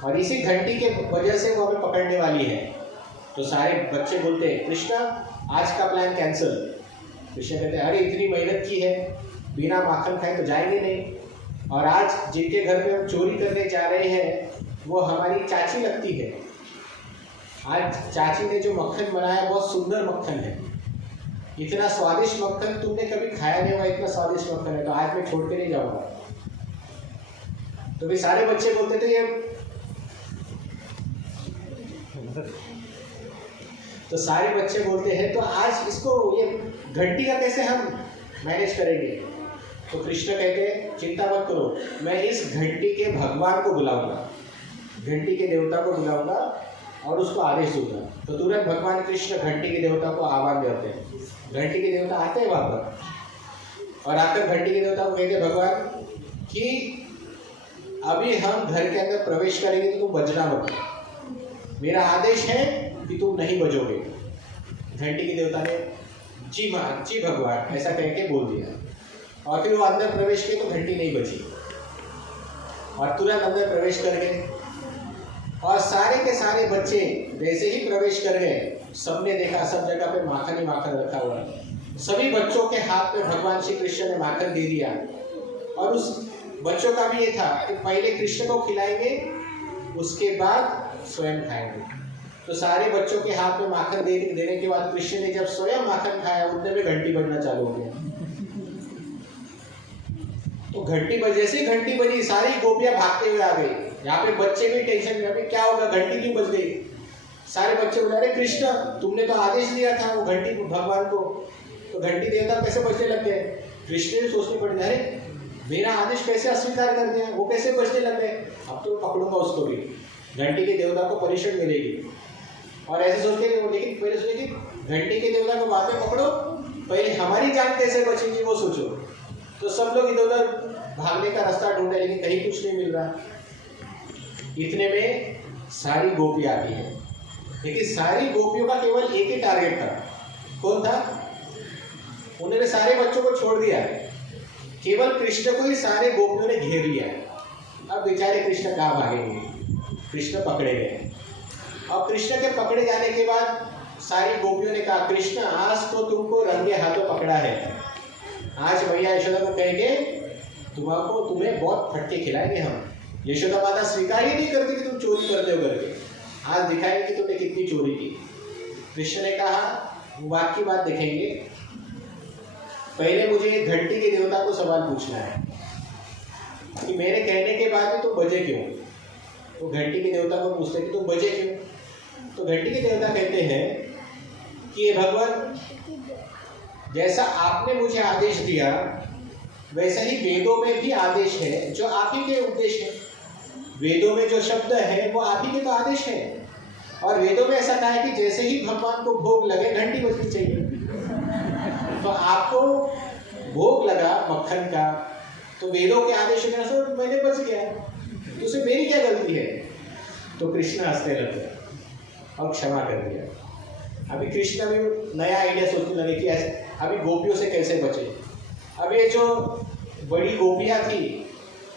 और इसी घंटी के वजह से वो हमें पकड़ने वाली है। तो सारे बच्चे बोलते हैं, कृष्ण आज का प्लान कैंसिल। कृष्ण कहते हैं, अरे इतनी मेहनत की है, बिना माखन खाए तो जाएंगे नहीं, और आज जिनके घर पे हम चोरी करने जा रहे हैं वो हमारी चाची लगती है, आज चाची ने जो मक्खन बनाया बहुत सुंदर मक्खन है, इतना स्वादिष्ट मक्खन तुमने कभी खाया नहीं हुआ, इतना स्वादिष्ट मक्खन है, तो आज मैं छोड़ के नहीं जाऊंगा। तो भी सारे बच्चे बोलते थे ये, तो सारे बच्चे बोलते हैं तो आज इसको ये घंटी का कैसे हम मैनेज करेंगे। तो कृष्ण कहते हैं चिंता मत करो, मैं इस घंटी के भगवान को बुलाऊंगा, घंटी के देवता को बुलाऊंगा और उसको आदेश दूंगा। तो तुरंत भगवान कृष्ण घंटी के देवता को आह्वान करते हैं। घंटी के देवता आते हैं वहां पर और आकर घंटी के देवता को कहते हैं भगवान कि अभी हम घर के अंदर प्रवेश करेंगे तो तुम बजना मत, मेरा आदेश है कि तुम नहीं बजोगे। घंटी के देवता ने जी मां जी भगवान ऐसा कह के बोल दिया और फिर वो अंदर प्रवेश किए तो घंटी नहीं बजी और तुरंत अंदर प्रवेश कर गए। और सारे के सारे बच्चे जैसे ही प्रवेश कर गए, सबने देखा सब जगह पे माखन ही माखन रखा हुआ है। सभी बच्चों के हाथ में भगवान श्री कृष्ण ने माखन दे दिया और उस बच्चों का भी ये था कि पहले कृष्ण को खिलाएंगे उसके बाद स्वयं खाएंगे। तो सारे बच्चों के हाथ में माखन देने के बाद कृष्ण ने जब स्वयं माखन खाया उतने में घंटी बजना चालू हो गया। तो घंटी बज जैसे ही घंटी बजी सारी गोपियां भागते हुए आ गई। यहाँ पे बच्चे भी टेंशन में, अभी क्या होगा, घंटी क्यों बज गई। सारे बच्चे बोले अरे कृष्ण तुमने तो आदेश दिया था वो घंटी भगवान को, तो घंटी देवता कैसे बजने लग गए। कृष्ण ने सोचने पड़े अरे मेरा आदेश कैसे अस्वीकार कर दिया, वो कैसे बजने लग गए, अब तो पकड़ूंगा उसको भी, घंटी के देवता को पनिशमेंट मिलेगी। और ऐसे सोच के लेकिन पहले सोचे कि घंटी के देवता को बाद में पकड़ो, पहले हमारी जान कैसे बचेगी वो सोचो। तो सब लोग इधर उधर भागने का रास्ता ढूंढे लेकिन कहीं कुछ नहीं मिल रहा। इतने में सारी गोपी आती है, लेकिन सारी गोपियों का केवल एक ही टारगेट था। कौन था? उन्होंने सारे बच्चों को छोड़ दिया, केवल कृष्ण को ही सारे गोपियों ने घेर लिया। अब बेचारे कृष्ण कहाँ भागेंगे, कृष्ण पकड़े गए। और कृष्ण के पकड़े जाने के बाद सारी गोपियों ने कहा कृष्ण आज तो तुमको रंगे हाथों पकड़ा है, आज मैया यशोदा को कहेंगे तुम्हें बहुत फटके खिलाएंगे हम। यशोदा माता स्वीकार ही नहीं करती कि तुम चोरी करते हो करके, आज दिखाएंगे कि तुमने कितनी चोरी की। कृष्ण ने कहा बात की बात देखेंगे, पहले मुझे घंटी के देवता को सवाल पूछना है कि मेरे कहने के बाद में तुम बजे क्यों। तो घंटी के देवता को पूछते कि तुम बजे क्यों। तो घंटी के देवता कहते हैं कि ये भगवान जैसा आपने मुझे आदेश दिया वैसा ही वेदों में भी आदेश है जो आप ही के उपदेश है। वेदों में जो शब्द है वो आप ही के तो आदेश है, और वेदों में ऐसा कहा है कि जैसे ही भगवान को भोग लगे घंटी बजनी चाहिए। तो आपको भोग लगा मक्खन का, तो वेदों के आदेश के अनुसार मैंने बच गया, तो उसमें मेरी क्या गलती है। तो कृष्ण हंसने लगे और क्षमा कर दिया। अभी कृष्ण भी नया आइडिया सोचने लगे कि ऐसे अभी गोपियों से कैसे बचे। अब ये जो बड़ी गोपियां थी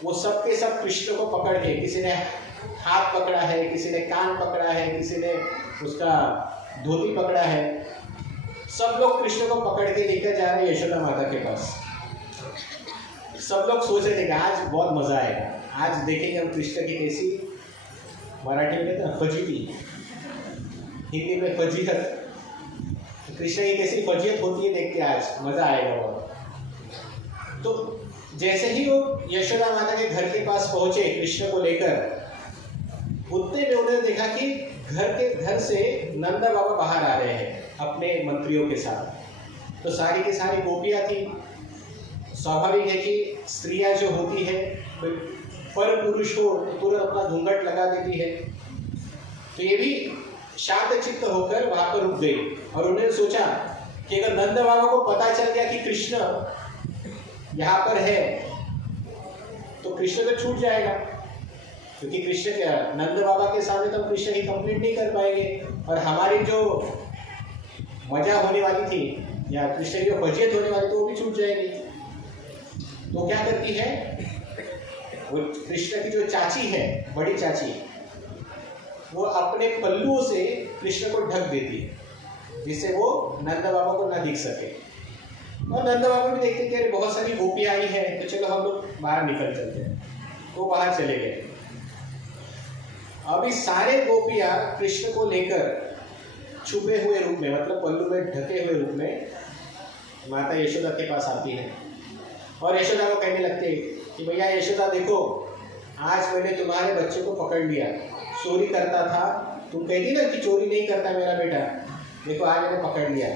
वो सब के सब कृष्ण को पकड़ के, किसी ने हाथ पकड़ा है, किसी ने कान पकड़ा है, किसी ने उसका धोती पकड़ा है, सब लोग कृष्ण को पकड़ के लेकर जा रहे हैं यशोदा माता के पास। सब लोग सोच रहे थे कि आज बहुत मजा आएगा, आज देखेंगे हम कृष्ण की कैसी, मराठी में कहते हैं फजीती, हिंदी में फजीहत, कृष्ण की कैसी फजीहत होती है देखते आज मजा आएगा बहुत। तो जैसे ही वो यशोदा माता के घर के पास पहुंचे कृष्ण को लेकर, उतने में उन्होंने देखा कि घर से नंदा बाबा बाहर आ रहे हैं अपने मंत्रियों के साथ। तो सारी की सारी गोपियां थी। स्वाभाविक है कि स्त्रियां जो होती है पर पुरुष हो तो तुरंत अपना घूंघट लगा देती है। तो ये भी शांत चित्त होकर वहां पर रुक गई और उन्होंने सोचा कि अगर नंद बाबा को पता चल गया कि कृष्ण यहाँ पर है तो कृष्ण तो छूट जाएगा, क्योंकि कृष्ण क्या नंद बाबा के सामने तो हम कृष्ण की कंप्लीट नहीं कर पाएंगे और हमारी जो मजा होने वाली थी या कृष्ण की जो फजीयत होने वाली थी वो भी छूट जाएगी। तो क्या करती है वो कृष्ण की जो चाची है, बड़ी चाची, वो अपने पल्लुओं से कृष्ण को ढक देती है जिससे वो नंद बाबा को ना दिख सके। और नंद बाबा भी देखते कि अरे बहुत सारी गोपियां आई है तो चलो हम लोग बाहर निकल चलते हैं। वो बाहर चले गए अभी सारे गोपियां कृष्ण को लेकर छुपे हुए रूप में, मतलब पल्लू में ढके हुए रूप में माता यशोदा के पास आती है और यशोदा को कहने लगते कि भैया यशोदा देखो, आज मैंने तुम्हारे बच्चे को पकड़ लिया, चोरी करता था, तुम कहती ना कि चोरी नहीं करता मेरा बेटा, देखो आज मैंने पकड़ लिया।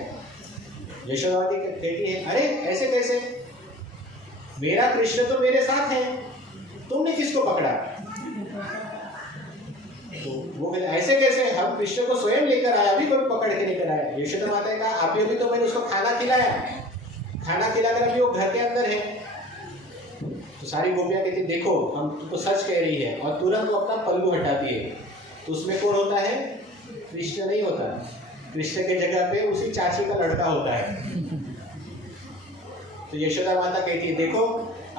यशोदावती कहती है अरे ऐसे कैसे, मेरा कृष्ण तो मेरे साथ है, तुमने किसको पकड़ा? तो वो कहते ऐसे कैसे, हम कृष्ण को स्वयं लेकर आए, अभी कभी पकड़ के लेकर आए। यशोदा माता ने कहा अभी तो मैंने उसको खाना खिलाया, खाना खिलाकर अभी वो घर के अंदर है। तो सारी गोपियां कहती देखो हम तुमको सच कह रही है, और तुरंत वो अपना पल्लू हटाती है। तो उसमें कौन होता है? कृष्ण नहीं होता, कृष्ण के जगह पे उसी चाची का लड़का होता है। तो यशोदा माता कहती है देखो,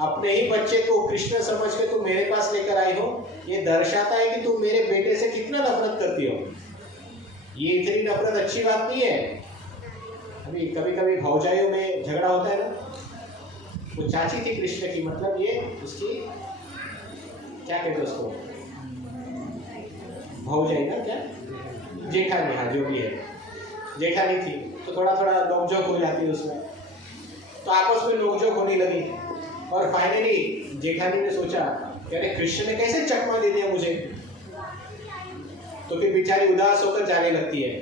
अपने ही बच्चे को कृष्ण समझ के तुम मेरे पास लेकर आई हो, ये दर्शाता है कि तुम मेरे बेटे से कितना नफरत करती हो। ये इतनी नफरत अच्छी बात नहीं है। अभी कभी कभी भौजाइयों में झगड़ा होता है ना, वो चाची थी कृष्ण की, मतलब ये उसकी क्या कहते उसको, भौजाई ना, क्या जेठानी, हाँ जो भी है, जेठानी थी। तो थोड़ा थोड़ा नोकझोंक हो जाती है उसमें, तो आपस में नोकझोंक होने लगी और फाइनली जेठानी ने सोचा कि अरे कृष्ण ने कैसे चकमा दे दिया मुझे। तो फिर बेचारी उदास होकर जाने लगती है।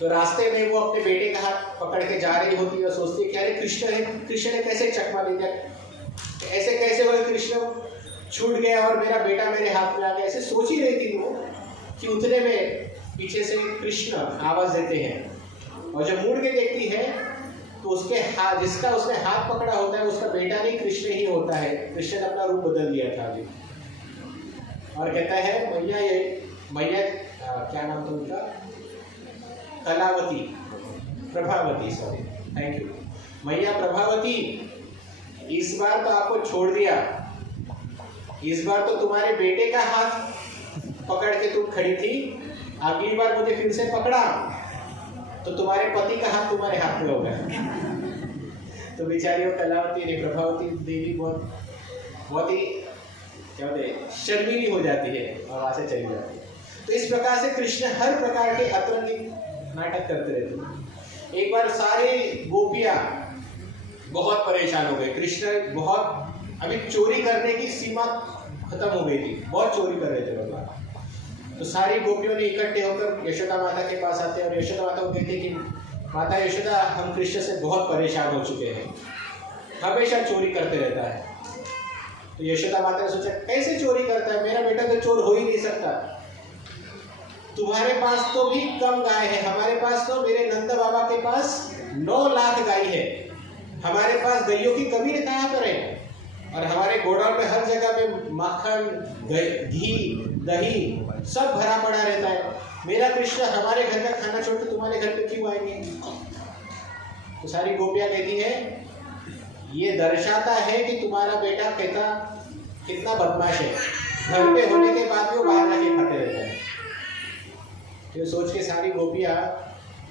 तो रास्ते में वो अपने बेटे का हाथ पकड़ के जा रही होती है और सोचती है कि अरे कृष्ण ने कैसे चकमा दे दिया, ऐसे कैसे वो कृष्ण छूट गया और मेरा बेटा मेरे हाथ में आ गया। ऐसे सोच ही रही थी वो कि उतने में पीछे से कृष्ण आवाज देते हैं, और जब मुड़ के देखती है तो उसके हाथ, जिसका उसने हाथ पकड़ा होता है, उसका बेटा नहीं कृष्ण ही होता है। कृष्ण ने अपना रूप बदल दिया था अभी, और कहता है मैया क्या नाम था उनका, Kalavati, Prabhavati, sorry, thank you, मैया प्रभावती, इस बार तो आपको छोड़ दिया, इस बार तो तुम्हारे बेटे का हाथ पकड़ के तुम खड़ी थी, अगली बार मुझे फिर से पकड़ा तो तुम्हारे पति का हाथ तुम्हारे हाथ में होगा। तो बेचारी वो कलावती ने, प्रभावती देवी बहुत ही क्या बोलते हैं, शर्मीली हो जाती है और वहां से चली जाती है। तो इस प्रकार से कृष्ण हर प्रकार के अतरंगी नाटक करते रहते हैं। एक बार सारे गोपियां बहुत परेशान हो गए, कृष्ण बहुत अभी चोरी करने की सीमा खत्म हो गई थी, बहुत चोरी कर रहे थे भगवान। तो सारी गोपियों ने इकट्ठे होकर यशोदा माता के पास आते हैं और यशोदा माता को कहते हैं कि माता यशोदा, हम कृष्ण से बहुत परेशान हो चुके हैं, हमेशा चोरी करते रहता है। तो यशोदा माता ने सोचा कैसे चोरी करता है, मेरा बेटा तो चोर हो ही नहीं सकता। तुम्हारे पास तो भी कम गाय है, हमारे पास तो, मेरे नंद बाबा के पास 9 लाख गाय है, हमारे पास गैयों की कमी कहाँ पर है, और हमारे गोडाउन में हर जगह पे माखन, घी, दही सब भरा पड़ा रहता है। मेरा कृष्ण हमारे घर का खाना छोड़ के तुम्हारे घर पे क्यों आएंगे? तो सारी गोपियां कहती है ये दर्शाता है कि तुम्हारा बेटा कितना बदमाश है, घर पे होने के बाद भी वो बाहर आके खाते रहता है। तो सोच के सारी गोपियां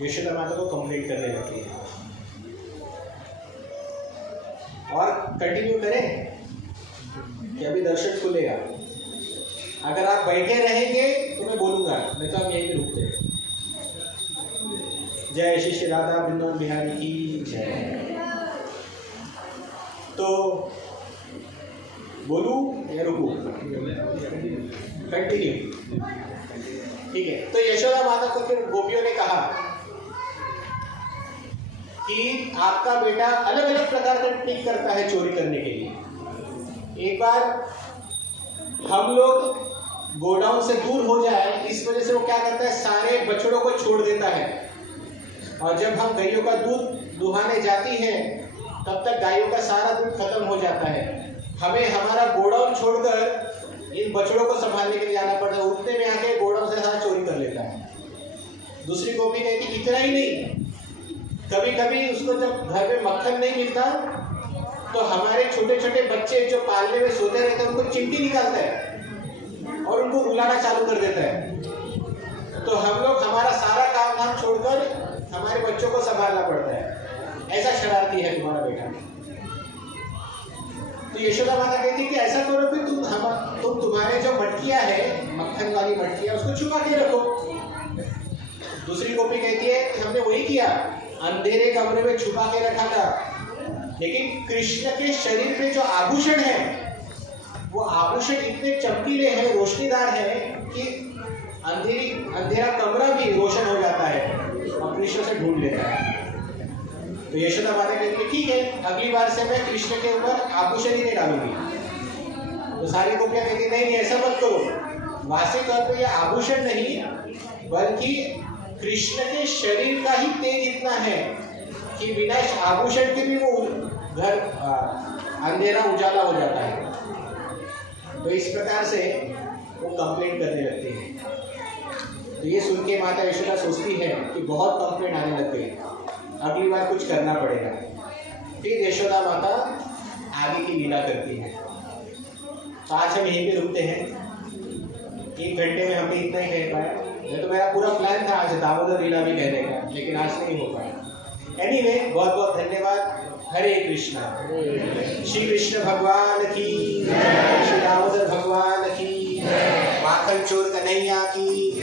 यशोदा माता को कंप्लेंट करने लगती है। और कंटिन्यू करें कि अभी दर्शन खुलेगा, अगर आप बैठे रहेंगे तो मैं बोलूंगा, नहीं तो हम यहीं पे रुकते हैं। जय श्री श्री राधा वृंदावन बिहारी की जय। तो बोलूं या रुकूं? कंटिन्यू, ठीक है। तो यशोदा माता को फिर गोपियों ने कहा कि आपका बेटा अलग अलग प्रकार का ट्रिक करता है चोरी करने के लिए। एक बार हम लोग गोडाउन से दूर हो जाए, इस वजह से वो क्या करता है, सारे बछड़ों को छोड़ देता है, और जब हम गायों का दूध दुहाने जाती है तब तक गायों का सारा दूध खत्म हो जाता है। हमें हमारा गोडाउन छोड़कर इन बछड़ों को संभालने के लिए जाना पड़ता है, उतने में आके गोडाउन से सारा चोरी कर लेता है। दूसरी गोपी कहती इतना ही नहीं, कभी कभी उसको जब घर में मक्खन नहीं मिलता तो हमारे छोटे छोटे बच्चे जो पालने में सोते रहते हैं उनको चिमटी निकालता है और उनको रुलाना चालू कर देता है। तो हम लोग हमारा सारा काम धाम छोड़कर हमारे बच्चों को संभालना पड़ता है। ऐसा शरारती है तुम्हारा बेटा। तो यशोदा माता कहती कि ऐसा करो कि तुम तुम्हारे जो मटकियां है, मक्खन वाली मटकियां, उसको छुपा के रखो। दूसरी गोपी कहती है कि हमने वही किया, अंधेरे कमरे में छुपा के रखा था, लेकिन कृष्ण के शरीर पे जो आभूषण है वो आभूषण इतने चमकीले हैं, रोशनीदार हैं कि अंधेरा कमरा भी रोशन हो जाता है और कृष्ण से ढूंढ लेता है। तो यशोदा माता कहती है ठीक है, अगली बार से मैं कृष्ण के ऊपर आभूषण ही नहीं डालूंगी। तो सारी गोपियां कहती नहीं ऐसा मत करो, वास्तविक तौर पर यह आभूषण नहीं बल्कि कृष्ण के शरीर का ही तेज इतना है कि बिना आभूषण के भी वो घर अंधेरा उजाला हो जाता है। तो इस प्रकार से वो कंप्लेंट करने लगती है। तो ये सुन के माता यशोदा सोचती है कि बहुत कंप्लेंट आने लग गई, अगली बार कुछ करना पड़ेगा। फिर यशोदा माता आगे की लीला करती है। तो आज हम यहीं पे रुकते हैं, 1 घंटे में हमने इतना ही कह पाया। तो मेरा पूरा प्लान था आज दामोदर लीला भी कहने का, लेकिन आज नहीं हो पाया। एनीवे, बहुत बहुत धन्यवाद। हरे कृष्णा। श्री कृष्ण भगवान की, श्री दामोदर भगवान की, माखन चोर कन्हैया की।